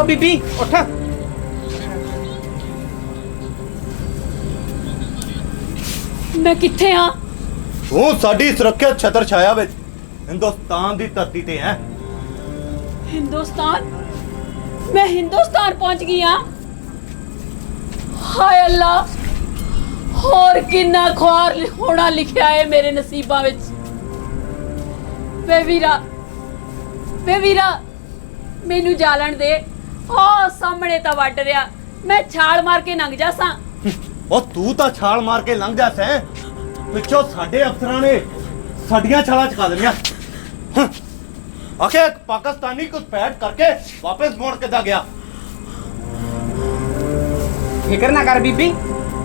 ओ बीबी उठ। मैं किथे हाँ? तू साडी सुरक्षित छतर छाया विच हिंदुस्तान दी धरती ते है। हिंदुस्तान? मैं हिंदुस्तान पहुंच गई हाँ। हाय अल्लाह, और किन्ना ख्वार होना लिखिया है मेरे नसीबा विच। वे वीरा मैनू जालन दे। ओ सामने ता वड रिया, मैं छाल मार के लंघ जासा। ओ तू तां छाल मार के लंघ जा सैं, पिछों साडे अफसरां ने साडियां छालां चका देनियां। आखे एक पाकिस्तानी को पैट करके वापस मोड़ के दा गया। फिक्र ना कर बीबी,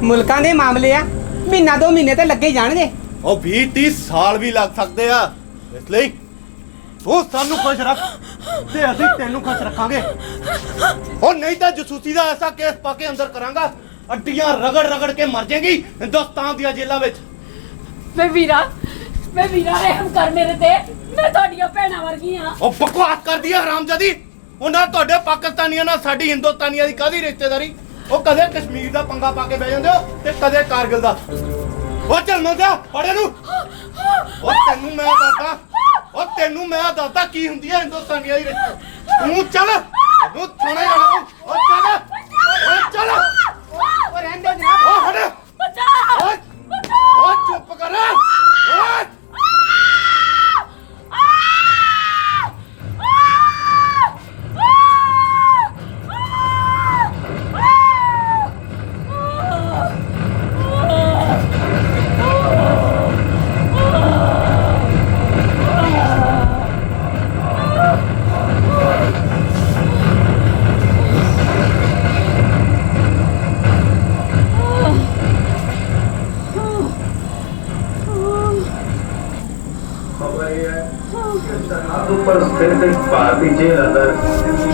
मुल्कां दे मामले आ, महीना 2 महीने ते लगे ही जाणगे। ओ 20-30 साल भी लग सकते आ, इसलिए तू सानू खुश रख ते असीं तैनू खुश रखांगे। ओ नहीं तां जसूसी दा ऐसा केस पाके अंदर करांगा, अड्डियां रगड़ रगड़ के मर जाएगी हिंदुस्तान दी जेलां विच। वे वीरा रहम कर मेरे ते, मैं तुहाडियां भैणां वर्गी हां। ओ बकवास कर दिया हरामजादी। उन्हां तुहाडे पाकिस्तानियां नाल साडी हिंदुस्तानियां दी कादी रिश्तेदारी? ओ कदे कश्मीर दा पंगा पाके बह जांदे हो ते कदे कारगिल दा। ओ चल मर जा पड़े नू। ओ तेनू मैं दसदा की हुंदी है हिंदुस्तानियां दी रिश्ते। तू चल, तू सुणे जाना तू। ओ चल ओ रहन दो जनाब। ओ हट बचा। ओ चुप कर। ओ पर स्थित एक भारतीय जेल अंदर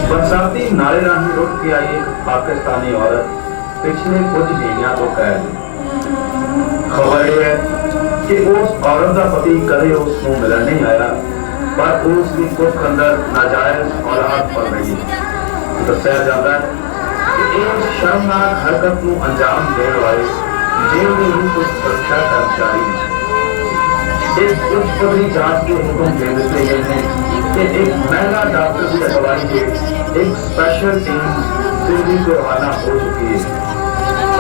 बरसाती नाले राही रुक के आई एक पाकिस्तानी औरत पिछले कुछ महीनों तो कैद है। खबर यह है कि उस औरत का पति कदे उसको मिलन नहीं आया, पर उसकी कुछ अंदर नाजायज औलाद पड़ रही है। दस्या जाता है कि एक शर्मनाक हरकत को अंजाम देने वाले जेल में ही कुछ सुरक्षा कर्मचारी हैं। इस उच्च पदवी जांच के हुक्म दे देते गए हैं कि एक महंगा डॉक्टर की अगवाई में एक स्पेशल टीम दिल्ली को रवाना हो चुकी है।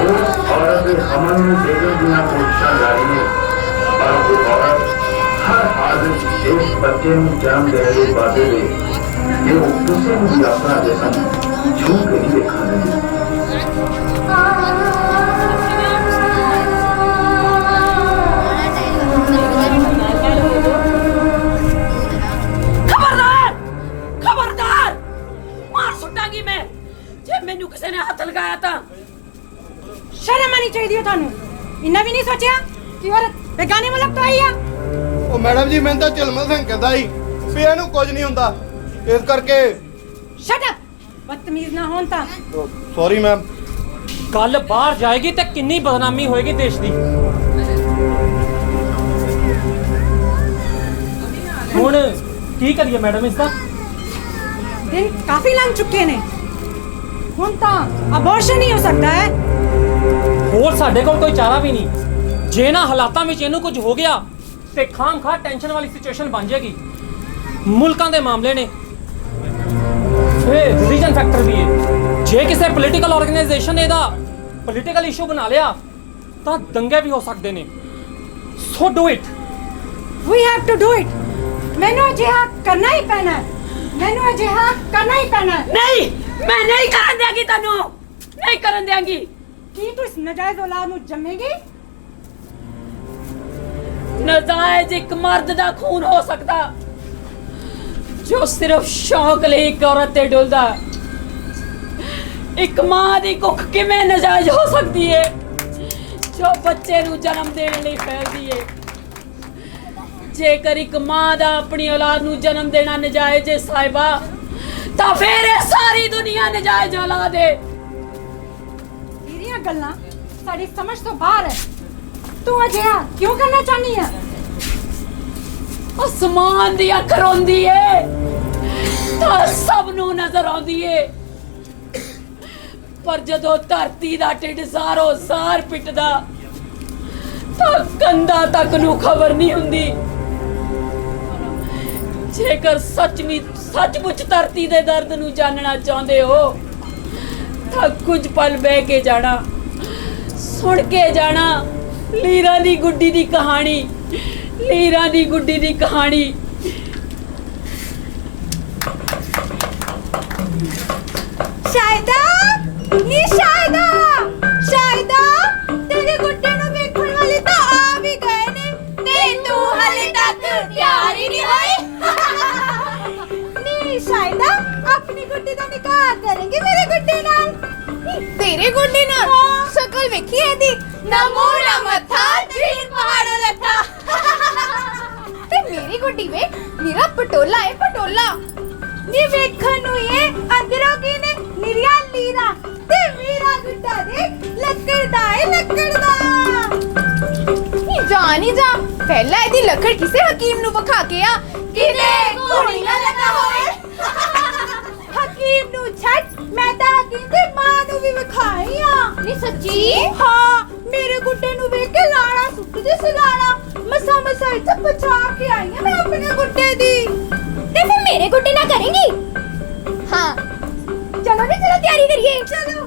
उस औरत के हमन में देखने बिना कोशिशें जारी है, पर वो औरत हर हाल में इस बच्चे को जन्म दे रही बातें दे कि वो किसी भी अपना जैसा छू के नहीं देखा नहीं। मैनू किसी ने हाथ लगाया था। शर्म आनी चाहिए थानू, इन्ना भी नहीं सोचा कि औरत बेगाने मुल्क तो आई है। ओ मैडम जी मैं तो झिलमिल सिंह कहदा ही भी इहनू कुछ नहीं हुंदा, इस करके शट अप, बदतमीज ना होन ता। Sorry ma'am. गल बाहर जाएगी तो कितनी बदनामी होएगी देश की। हुण की करिए मैडम इसका? दिन काफी लंघ चुके ने, हुण ता अबॉर्शन ही हो सकता है। होर साडे कोल कोई चारा भी नहीं। जे ना हालातां विच इहनूं कुछ हो गया ते खाम खा टेंशन वाली सिचुएशन बन जाएगी। मुल्कां दे मामले ने, फिर रिलीजन फैक्टर भी है। जे किसी पोलिटिकल ऑर्गेनाइजेशन ने इहदा पोलिटिकल इशू बना लिया तां दंगे भी हो सकते ने। So do it, we have to do it. मैनू अजिहा करना ही पैना है, मैनू अजिहा करना ही पैना है। नहीं, मैं नहीं करन देंगी तन्नू, नहीं करन देंगी। की तू इस नजायज औलाद नू जम्मेगी? नजायज एक मर्द दा खून हो सकता जो सिर्फ शौक ਲਈ ਇੱਕ औरत ਤੇ ਡੁੱਲਦਾ। ਇੱਕ ਮਾਂ ਦੀ ਕੁੱਖ ਕਿਵੇਂ ਨਜਾਇਜ਼ ਹੋ ਸਕਦੀ ਹੈ ਜੋ ਬੱਚੇ ਨੂੰ ਜਨਮ ਦੇਣ ਲਈ ਫੈਲਦੀ ਹੈ। ਜੇਕਰ ਇੱਕ ਮਾਂ ਦਾ ਆਪਣੀ ਔਲਾਦ ਨੂੰ ਜਨਮ ਦੇਣਾ ਨਜਾਇਜ਼ ਹੈ ਸਾਹਿਬਾ, ਤਾਂ ਫਿਰ ਇਹ ਸਾਰੀ ਦੁਨੀਆ ਨਜਾਇਜ਼ ਔਲਾਦ ਹੈ। ਤੇਰੀਆਂ ਗੱਲਾਂ ਸਾਡੀ ਸਮਝ ਤੋਂ ਬਾਹਰ ਹੈ। ਤੂੰ ਅਜਿਹਾ ਕਿਉਂ ਕਰਨਾ ਚਾਹਨੀ ਹੈ? आसमान दी अख रोंदी है तो सब नू नजर आउंदी है। ਪਰ ਜਦੋਂ ਧਰਤੀ ਦਾ ਢਿੱਡ ਸਾਰੋ ਸਾਰ ਪਿੱਟਦਾ ਤਾਂ ਕੰਧਾਂ ਤੱਕ ਨੂੰ ਖਬਰ ਨਹੀਂ ਹੁੰਦੀ। ਜੇਕਰ ਸੱਚਮੁੱਚ ਧਰਤੀ ਦੇ ਦਰਦ ਨੂੰ ਜਾਣਨਾ ਚਾਹੁੰਦੇ ਹੋ ਤਾਂ ਕੁਝ ਪਲ ਬਹਿ ਕੇ ਜਾਣਾ, ਸੁਣ ਕੇ ਜਾਣਾ ਲੀਰਾਂ ਦੀ ਗੁੱਡੀ ਦੀ ਕਹਾਣੀ, ਲੀਰਾਂ ਦੀ ਗੁੱਡੀ ਦੀ ਕਹਾਣੀ। ਸ਼ਾਇਦਾ ਨੀ ਸ਼ਾਇਦਾ ਸ਼ਾਇਦਾ ਤੇਰੇ ਗੁੱਡੇ ਨੂੰ ਵੇਖਣ ਵਾਲੇ ਤਾਂ ਆ ਵੀ ਗਏ ਨੇ ਤੇ ਤੂੰ ਹਲੇ ਤੱਕ ਤਿਆਰ ਹੀ ਨਹੀਂ ਹੋਈ। ਨੀ ਸ਼ਾਇਦਾ ਆਪਣੀ ਗੁੱਡੀ ਦਾ ਨਿਕਾਹ ਕरेंगे ਮੇਰੇ ਗੁੱਡੇ ਨਾਲ। ਤੇਰੇ ਗੁੱਡੇ ਨਾਲ ਸ਼ਕਲ ਵੇਖੀ ਇਹਦੀ, ਨਾ ਮੂੰਹ ਨਾ ਮੱਥਾ, ਦਿਲ ਪਹਾੜੋਂ ਲੱਥਾ। ਤੇ ਮੇਰੀ ਗੁੱਡੀ ਵੇ ਮੇਰਾ ਪਟੋਲਾ ਹੈ ਪਟੋਲਾ। ਨੀ ਵੇਖਣ ਨੂੰ ਇਹ ਅੰਦਰੋਂ ਕੀ ਨੇ ਨਿਰੀਆਂ ਲੀਰਾ ਤੇ ਮੇਰਾ ਗੁੱਡਾ ਦੇ ਲੱਕੜ ਦਾ ਹੈ ਲੱਕੜ ਦਾ। ਨੀ ਜਾ ਨਹੀਂ ਜਾ, ਪਹਿਲਾਂ ਇਹਦੀ ਲੱਕੜ ਕਿਸੇ ਹਕੀਮ ਨੂੰ ਵਿਖਾ ਕੇ ਆ, ਕਿਤੇ ਘੋੜੀ ਨਾ ਲੱਗਾ ਹੋਵੇ। ਹਕੀਮ ਨੂੰ ਛੱਡ, ਮੈਂ ਤਾਂ ਹਕੀਮ ਦੀ ਮਾਂ ਨੂੰ ਵੀ ਵਿਖਾਈ ਆ। ਨੀ ਸੱਚੀ? ਹਾਂ, ਮੇਰੇ ਗੁੱਡੇ ਨੂੰ ਵੇਖ ਕੇ ਲਾਣਾ ਸੁੱਟਦੀ ਸੀ ਲਾਣਾ। ਮਸਾ ਇੱਥੇ ਬਚਾ ਕੇ ਆਈ ਆ ਮੈਂ ਆਪਣੇ ਗੁੱਡੇ ਦੀ। ਤੇ ਫਿਰ ਮੇਰੇ ਗੁੱਡੇ ਨਾ ਕਰੇਂਗੀ? ਹਾਂ ਚਲੋ ਨੀ ਚਲੋ ਤਿਆਰੀ ਕਰੀਏ। ਚਲੋ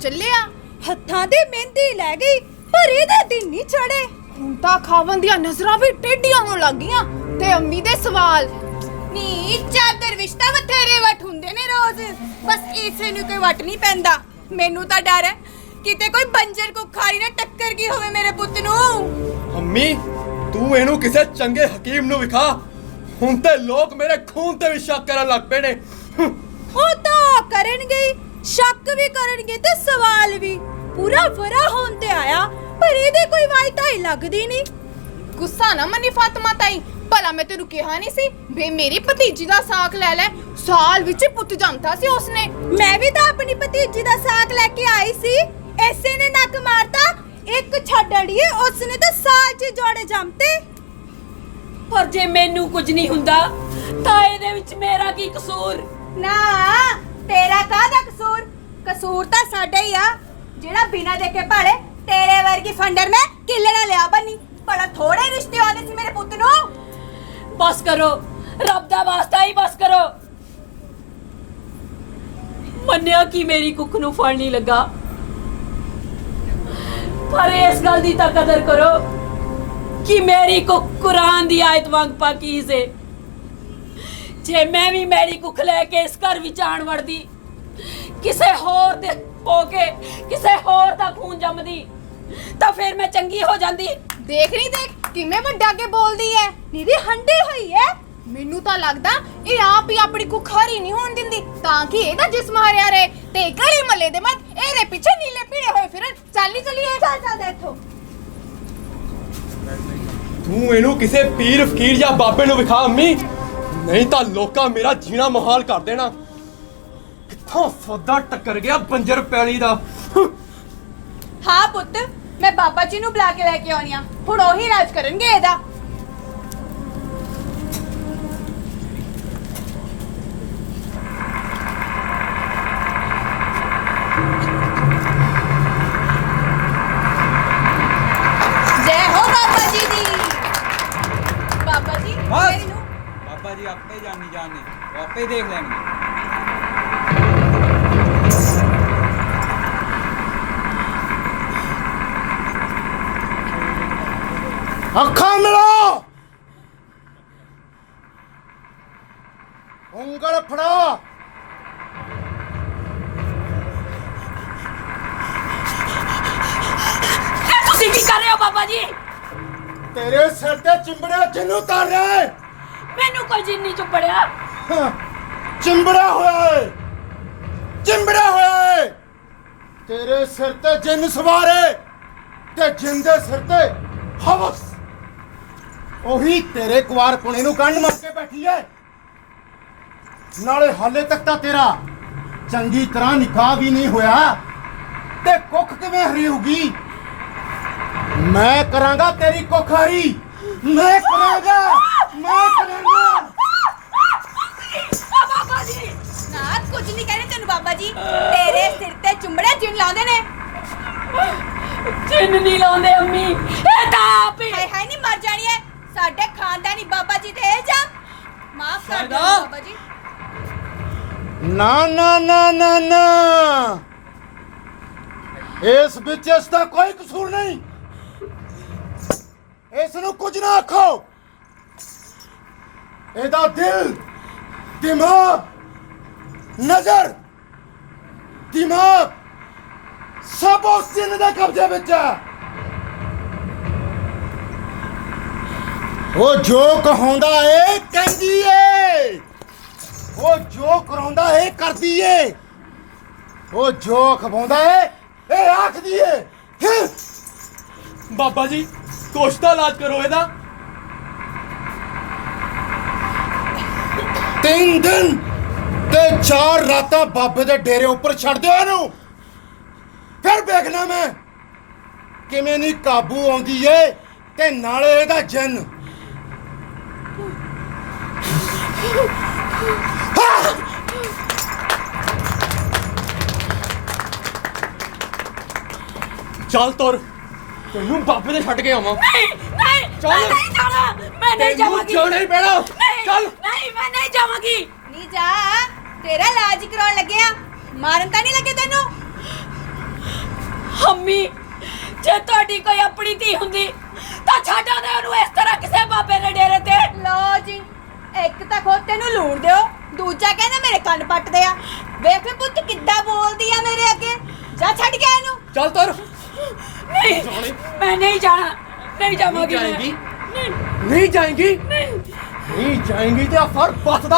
ਚੱਲਿਆ। ਹੱਥਾਂ ਦੀ ਮਹਿੰਦੀ ਲੈ ਗਈ ਪਰ ਇਹਦੇ ਦਿਨ ਨਹੀਂ ਚੜੇ। ਹੁਣ ਤਾਂ ਖਾਵਨ ਦੀਆਂ ਨਜ਼ਰਾਂ ਵੀ ਟੇਢੀਆਂ ਹੋਣ ਲੱਗ ਗਈਆਂ ਤੇ ਅੰਮੀ ਦੇ ਸਵਾਲ। ਨੀ ਚਾਦਰ ਵਿਸ਼ਤਾ ਬਥੇਰੇ ਵਟ ਹੁੰਦੇ ਨੇ ਰੋਜ਼, ਬਸ ਇਸੇ ਨੂੰ ਕੋਈ ਵਟ ਨਹੀਂ ਪੈਂਦਾ। ਮੈਨੂੰ ਤਾਂ ਡਰ ਹੈ ਕਿਤੇ ਕੋਈ ਬੰਜਰ ਕੁੱਖਾਰੀ ਨਾ ਟੱਕਰ ਗਈ ਹੋਵੇ ਮੇਰੇ ਪੁੱਤ ਨੂੰ। ਅੰਮੀ ਤੂੰ ਇਹਨੂੰ ਕਿਸੇ ਚੰਗੇ ਹਕੀਮ ਨੂੰ ਵਿਖਾ। ਹੁਣ ਤੇ ਲੋਕ ਮੇਰੇ ਖੂਨ ਤੇ ਵੀ ਸ਼ੱਕ ਕਰਨ ਲੱਗ ਪਏ ਨੇ। ਉਹ ਤਾਂ ਕਰਨਗੇ, ਸ਼ੱਕ ਵੀ ਕਰਨਗੇ ਤੇ ਸਵਾਲ ਵੀ। ਪੂਰਾ ਵਰਾ ਹੋਣ ਤੇ ਆਇਆ ਪਰ ਇਹਦੇ ਕੋਈ ਵਾਇਤਾ ਹੀ ਲੱਗਦੀ ਨਹੀਂ। ਗੁੱਸਾ ਨਾ ਮੰਨੀ ਫਾਤਮਾ ਤਾਈ, ਭਲਾ ਮੈਂ ਤੈਨੂੰ ਕਿਹਾ ਨਹੀਂ ਸੀ ਵੇ ਮੇਰੀ ਭਤੀਜੀ ਦਾ ਸਾਕ ਲੈ ਲੈ, ਸਾਲ ਵਿੱਚ ਪੁੱਤ ਜੰਮਦਾ ਸੀ ਉਸਨੇ। ਮੈਂ ਵੀ ਤਾਂ ਆਪਣੀ ਭਤੀਜੀ ਦਾ ਸਾਕ ਲੈ ਕੇ ਆਈ ਸੀ, ਐਸੇ ਨੇ ਨੱਕ ਮਾਰਤਾ। ਇੱਕ ਛੱਡ ਅੜੀਏ, ਉਸਨੇ ਤਾਂ ਸਾਲ 'ਚ ਜੋੜੇ ਜੰਮਤੇ। ਪਰ ਜੇ ਮੈਨੂੰ ਕੁਝ ਨਹੀਂ ਹੁੰਦਾ ਤਾਂ ਇਹਦੇ ਵਿੱਚ ਮੇਰਾ ਕੀ ਕਸੂਰ? ਨਾ ਤੇਰਾ ਕਾਹਦਾ ਕਸੂਰ? ਕਸੂਰ ਤਾਂ ਸਾਡਾ ਹੀ ਆ ਜਿਹੜਾ ਬਿਨਾਂ ਦੇਖੇ ਭਾਲੇ ਤੇਰੇ ਵਰਗੀ ਫੰਡਰ ਮੈਂ ਕਿੱਲੇ ਨਾਲ ਲਿਆ ਬੰਨੀ। ਬੜਾ ਥੋੜੇ ਰਿਸ਼ਤੇ ਆਉਂਦੇ ਸੀ ਮੇਰੇ ਪੁੱਤ ਨੂੰ। ਬਸ ਕਰੋ, ਰੱਬ ਦਾ ਵਾਸਤਾ ਹੀ ਬਸ ਕਰੋ। ਮੰਨਿਆ ਕਿ ਮੇਰੀ ਕੁੱਖ ਨੂੰ ਫਲ ਨਹੀਂ ਲੱਗਾ, ਪਰ ਇਸ ਗੱਲ ਦੀ ਤਾਂ ਕਦਰ ਕਰੋ ਕਿ ਮੇਰੀ ਕੁੱਖ ਕੁਰਾਨ ਦੀ ਆਇਤ ਵਾਂਗ ਪਾਕੀਜ਼ ਹੈ। ਜੇ ਮੈਂ ਵੀ ਮੇਰੀ ਕੁੱਖ ਲੈ ਕੇ ਇਸ ਘਰ ਵਿੱਚ ਆਣ ਵੜਦੀ, ਕਿਸੇ ਹੋਰ ਦੇ ਹੋ ਕੇ ਕਿਸੇ ਹੋਰ ਦਾ ਖੂਨ ਜੰਮਦੀ, ਤਾਂ ਫਿਰ ਮੈਂ ਚੰਗੀ ਹੋ ਜਾਂਦੀ। ਦੇਖ ਨਹੀਂ ਦੇਖ ਕਿਵੇਂ ਵੱਡਾ ਕੇ ਬੋਲਦੀ ਐ। ਨੀਰੀ ਹੰਡੀ ਹੋਈ ਐ। ਮੈਨੂੰ ਤਾਂ ਲੱਗਦਾ ਇਹ ਆਪ ਹੀ ਆਪਣੀ ਕੁੱਖ ਹਰੀ ਨਹੀਂ ਹੋਣ ਦਿੰਦੀ ਤਾਂ ਕਿ ਇਹਦਾ ਜਿਸਮ ਹਰਿਆ ਰਹੇ ਤੇ ਗਲੀ ਮੱਲੇ ਦੇ ਮਤ ਇਹਦੇ ਪਿੱਛੇ ਨੀਲੇ ਪੀੜੇ ਹੋਏ ਫਿਰਨ। ਚੱਲੀ ਚੱਲੀਏ, ਚੱਲ ਚੱਲ ਇੱਥੋਂ। ਤੂੰ ਇਹਨੂੰ ਕਿਸੇ ਪੀਰ ਫਕੀਰ ਜਾਂ ਬਾਬੇ ਨੂੰ ਵਿਖਾ ਅੰਮੀ, ਨਹੀਂ ਤਾਂ ਲੋਕਾਂ ਮੇਰਾ ਜੀਣਾ ਮੁਹਾਲ ਕਰ ਦੇਣਾ। ਕਿੱਥੋਂ ਸੌਦਾ ਟੱਕਰ ਗਿਆ ਬੰਜਰ ਪੈਲੀ ਦਾ। ਹਾਂ ਪੁੱਤ, ਮੈਂ ਬਾਬਾ ਜੀ ਨੂੰ ਬੁਲਾ ਕੇ ਲੈ ਕੇ ਆਉਣੀ ਆ। ਹੁਣ ਉਹੀ ਰਾਜ ਕਰਨਗੇ ਇਹਦਾ। ਜੈ ਹੋ ਬਾਬਾ ਜੀ ਦੀ। ਬਾਬਾ ਜੀ ਮੇਰੀ ਨੂੰ ਬਾਬਾ ਜੀ ਆਪੇ ਜਾਣੀ ਜਾਣੇ, ਉਹ ਆਪੇ ਦੇਖ ਲੈਣਗੇ। ਅੱਖਾਂ ਮਿਲੋ, ਉਂਗਲ ਫੜਾ। ਇਹ ਤੁਸੀਂ ਕੀ ਕਰ ਰਹੇ ਹੋ ਬਾਬਾ ਜੀ? ਤੇਰੇ ਸਿਰ ਤੇ ਚਿੰਬੜਿਆ ਜਿੰਨੂੰ ਉਤਾਰ ਰਿਹਾ ਹੈ। ਮੈਨੂੰ ਕੋਈ ਜਿੰਨ ਨਹੀਂ ਚੁੱਪੜਿਆ। ਹਾਂ, ਚਿੰਬੜਿਆ ਹੋਇਆ ਹੈ, ਚਿੰਬੜਿਆ ਹੋਇਆ ਹੈ। ਤੇਰੇ ਸਿਰ ਤੇ ਜਿੰਨ ਸਵਾਰ ਹੈ ਤੇ ਜਿੰਨ ਦੇ ਸਿਰ ਤੇ ਹਵਸ। ਉਹੀ ਤੇਰੇ ਕੁਆਰ ਪੁਣੇ ਨੂੰ ਕੰਨ ਮਾਰ ਕੇ ਬੈਠੀ ਹੈ। ਨਾਲੇ ਹਾਲੇ ਤੱਕ ਤਾਂ ਤੇਰਾ ਚੰਗੀ ਤਰ੍ਹਾਂ ਨਿਕਾਹ ਵੀ ਨਹੀਂ ਹੋਇਆ ਤੇ ਕੁੱਖ ਕਿਵੇਂ ਹਰੀ ਹੋਗੀ? ਮੈਂ ਕਰਾਂਗਾ ਤੇਰੀ ਕੁੱਖ ਹਰੀ। ਮੈਂ ਕਰਾਂਗਾ। ਬਾਬਾ ਜੀ ਨਾ ਕੁਝ ਨਹੀਂ ਕਹਿੰਦੇ ਤੈਨੂੰ ਬਾਬਾ ਜੀ। ਤੇਰੇ ਸਿਰ ਤੇ ਚੁੰਬੜੇ ਜਿੰਨ ਲਾਉਂਦੇ ਨੇ। ਜਿੰਨ ਨਹੀਂ ਲਾਉਂਦੇ ਅੰਮੀ, ਇਹ ਤਾਂ ਆਪ ਹੀ। ਹਾਏ ਹਾਏ ਨਹੀਂ ਮਰ ਜਾਣੀ ਐ। ਸਾਡੇ ਖਾਨਦਾਨੀ ਬਾਬਾ ਜੀ ਤੇ ਇਹ ਜਾ ਮਾਫ ਕਰ ਦਿਓ ਸਾਇਦਾ। ਬਾਬਾ ਜੀ। ਨਾ ਨਾ ਨਾ ਨਾ ਨਾ, ਇਸ ਵਿੱਚ ਇਸ ਦਾ ਕੋਈ ਕਸੂਰ ਨਹੀਂ। ਇਸ ਨੂੰ ਕੁਝ ਨਾ ਆਖੋ। ਇਹਦਾ ਦਿਲ, ਦਿਮਾਗ, ਨਜ਼ਰ, ਦਿਮਾਗ ਸਭ ਉਸ ਜਿੰਨ ਦੇ ਕਬਜ਼ੇ ਵਿੱਚ ਹੈ। ਉਹ ਜੋ ਕਹਾਉਂਦਾ ਏ ਕਹਿੰਦੀ ਏ, ਉਹ ਜੋ ਕਰਾਉਂਦਾ ਏ ਕਰਦੀ ਏ, ਉਹ ਜੋ ਖਵਾਉਂਦਾ ਏ ਇਹ ਆਖਦੀ ਏ। ਬਾਬਾ ਜੀ ਕੁਛ ਤਾਂ ਇਲਾਜ ਕਰੋ ਇਹਦਾ। 3 ਦਿਨ ਤੇ 4 ਰਾਤਾਂ ਬਾਬੇ ਦੇ ਡੇਰੇ ਉੱਪਰ ਛੱਡ ਦਿਓ ਇਹਨੂੰ, ਫਿਰ ਵੇਖਣਾ ਮੈਂ ਕਿਵੇਂ ਨਹੀਂ ਕਾਬੂ ਆਉਂਦੀ ਏ ਤੇ ਨਾਲੇ ਇਹਦਾ ਜਿੰਨ। ਚੱਲ ਤੁਰ, ਤੈਨੂੰ ਬਾਬੇ ਦੇ ਛੱਡ ਕੇ ਆਵਾਂ। ਨਹੀਂ ਨਹੀਂ ਚੱਲ। ਮੈਂ ਨਹੀਂ ਜਾਣਾ, ਮੈਂ ਨਹੀਂ ਜਾਵਾਂਗੀ। ਕਿਉਂ ਨਹੀਂ ਪੈਣਾ? ਨਹੀਂ, ਚੱਲ। ਨਹੀਂ ਮੈਂ ਨਹੀਂ ਜਾਵਾਂਗੀ। ਨਹੀਂ ਜਾ, ਤੇਰਾ ਇਲਾਜ ਕਰਾਉਣ ਲੱਗੇ ਆ, ਮਾਰਨ ਤਾਂ ਨਹੀਂ ਲੱਗੇ ਤੈਨੂੰ। ਮੰਮੀ ਜੇ ਤੁਹਾਡੀ ਕੋਈ ਆਪਣੀ ਧੀ ਹੁੰਦੀ ਤਾਂ ਛੱਡ ਆਉਂਦੇ ਉਹਨੂੰ ਇਸ ਤਰ੍ਹਾਂ ਕਿਸੇ ਬਾਬੇ ਦੇ ਡੇਰੇ ਤੇ। ਲਓ ਜੀ, ਇੱਕ ਤਾਂ ਖੁਦ ਤੈਨੂੰ ਲੂਣ ਦਿਓ, ਦੂਜਾ ਕਹਿੰਦਾ ਮੇਰੇ ਕੰਨ ਪੱਟਦੇ ਆ। ਵੇਖ ਵੀ ਪੁੱਤ ਕਿੱਦਾਂ ਬੋਲਦੀ ਆ ਮੇਰੇ ਅੱਗੇ। ਜਾ ਛੱਡ ਗਿਆ ਇਹਨੂੰ। ਚੱਲ ਤੁਰ। ਨਹੀਂ ਮੈਂ ਨਹੀਂ ਜਾਣਾ, ਨਹੀਂ ਜਾਵਾਂਗੀ ਮੈਂ। ਨਹੀਂ ਜਾਏਂਗੀ? ਨਹੀਂ ਜਾਏਂਗੀ ਤੇ ਆ ਫੜ ਬੱਸ ਦਾ